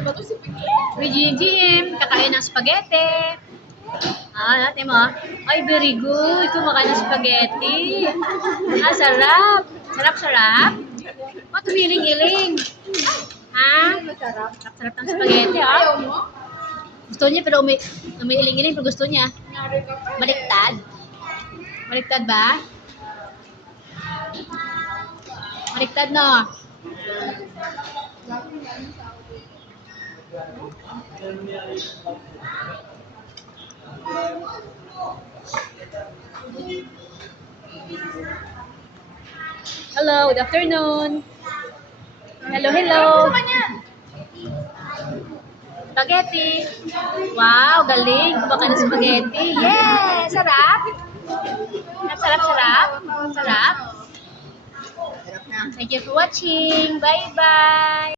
With GM, kakain ng spaghetti. Natin mo. Ay, very good. Kumakain ng spaghetti. Sarap. Sarap. Tumiling-iling. Sarap ng spaghetti, Gusto niya, pero umiiling-iling, pero gusto niya. Baliktad. Baliktad ba? Baliktad, no? Hello, good afternoon. Hello. Spaghetti. Wow, galing. Kumakain ng spaghetti. Yes! Sarap. Sarap. Thank you for watching. Bye-bye.